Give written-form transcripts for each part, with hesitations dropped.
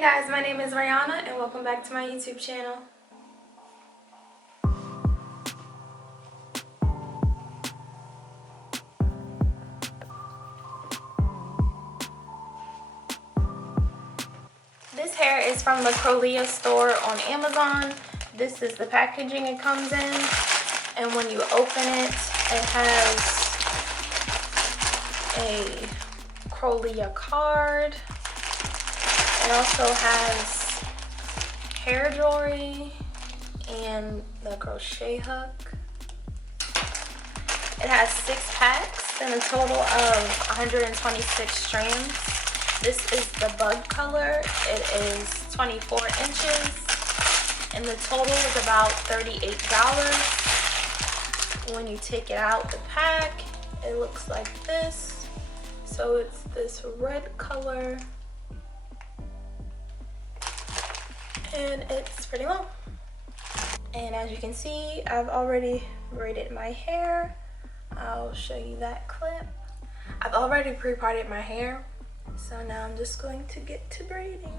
Hey guys, my name is Rihanna and welcome back to my YouTube channel. This hair is from the Crochet store on Amazon. This is the packaging it comes in, and when you open it, it has a Crochet card. It also has hair jewelry and the crochet hook. It has 6 packs and a total of 126 strands. This is the bug color. It is 24 inches and the total is about $38. When you take it out the pack, it looks like this. So it's this red color and it's pretty long. And as you can see, I've already braided my hair. I'll show you that clip. I've already pre-parted my hair, so now I'm just going to get to braiding.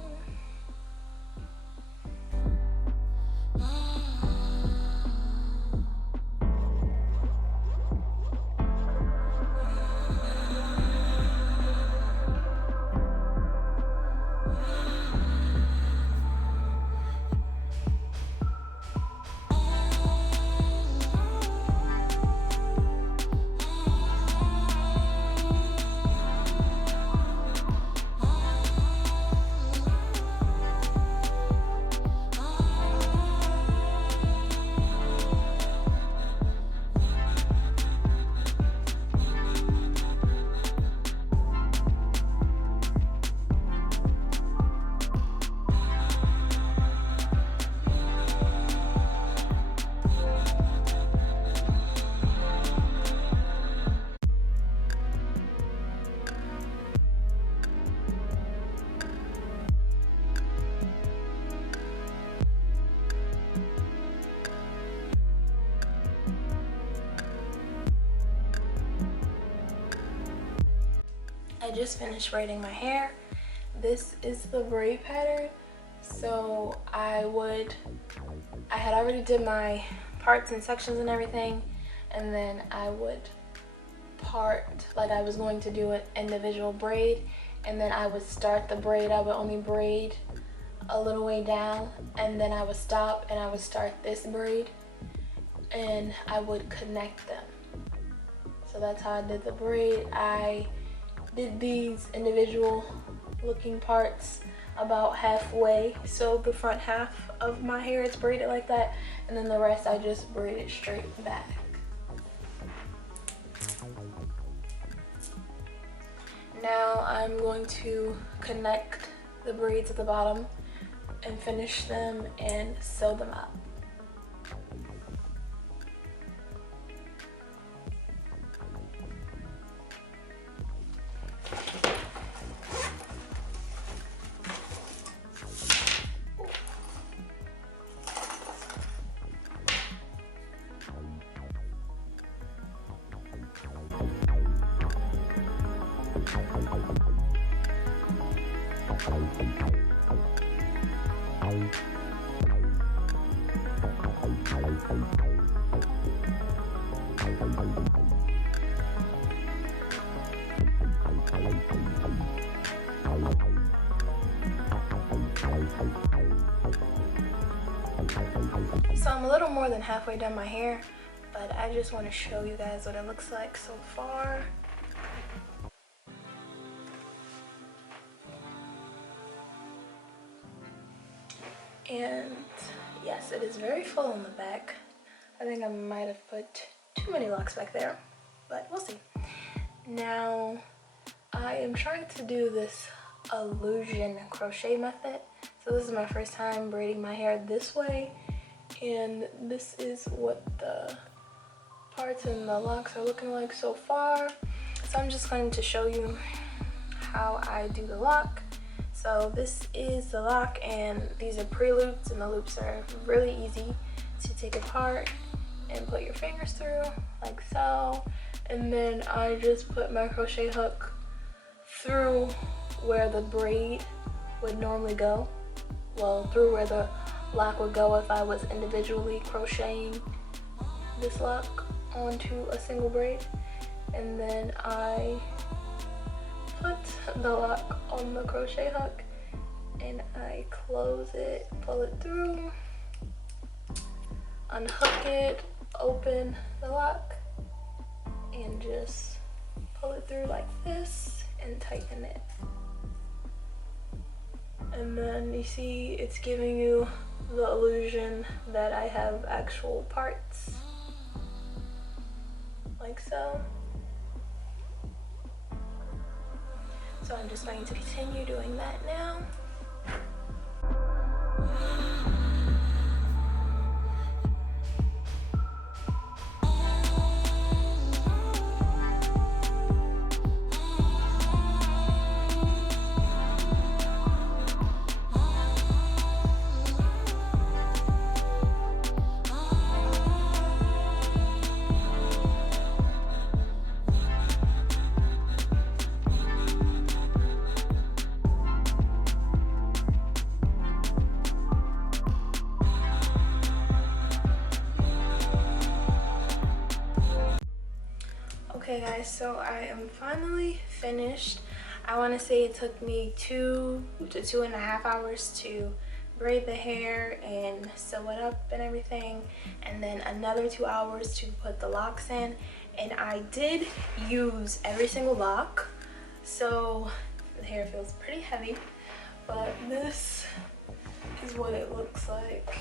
I just finished braiding my hair. This is the braid pattern. So I had already did my parts and sections and everything, and then I would part like I was going to do an individual braid, and then I would start the braid. I would only braid a little way down, and then I would stop and I would start this braid, and I would connect them. So that's how I did the braid. I did these individual looking parts about halfway, so the front half of my hair is braided like that, and then the rest I just braided straight back. Now I'm going to connect the braids at the bottom and finish them and sew them up. So I'm a little more than halfway done my hair, but I just want to show you guys what it looks like so far. And yes, it is very full in the back. I think I might have put too many locks back there, but we'll see. Now I am trying to do this illusion crochet method. So this is my first time braiding my hair this way, and this is what the parts and the locks are looking like so far. So I'm just going to show you how I do the lock. So this is the lock, and these are pre-loops, and the loops are really easy to take apart and put your fingers through like so. And then I just put my crochet hook through where the braid would normally go. Well, through where the lock would go if I was individually crocheting this lock onto a single braid. And then I put the lock on the crochet hook and I close it, pull it through, unhook it, open the lock, and just pull it through like this and tighten it. And then you see it's giving you the illusion that I have actual parts, like so. So I'm just going to continue doing that now. Okay guys, so I am finally finished. I want to say it took me 2 to 2.5 hours to braid the hair and sew it up and everything, and then another 2 hours to put the locks in. And I did use every single lock, so the hair feels pretty heavy, but this is what it looks like.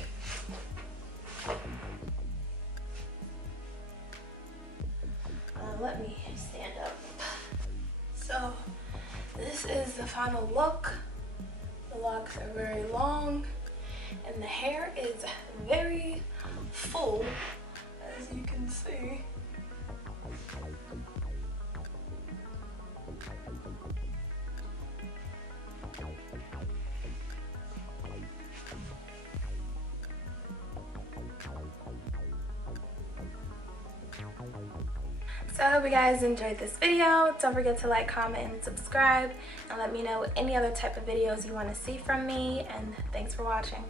Let me stand up. So this is the final look. The locks are very long and the hair is very full, as you can see. So I hope you guys enjoyed this video. Don't forget to like, comment, and subscribe, and let me know any other type of videos you want to see from me, and thanks for watching.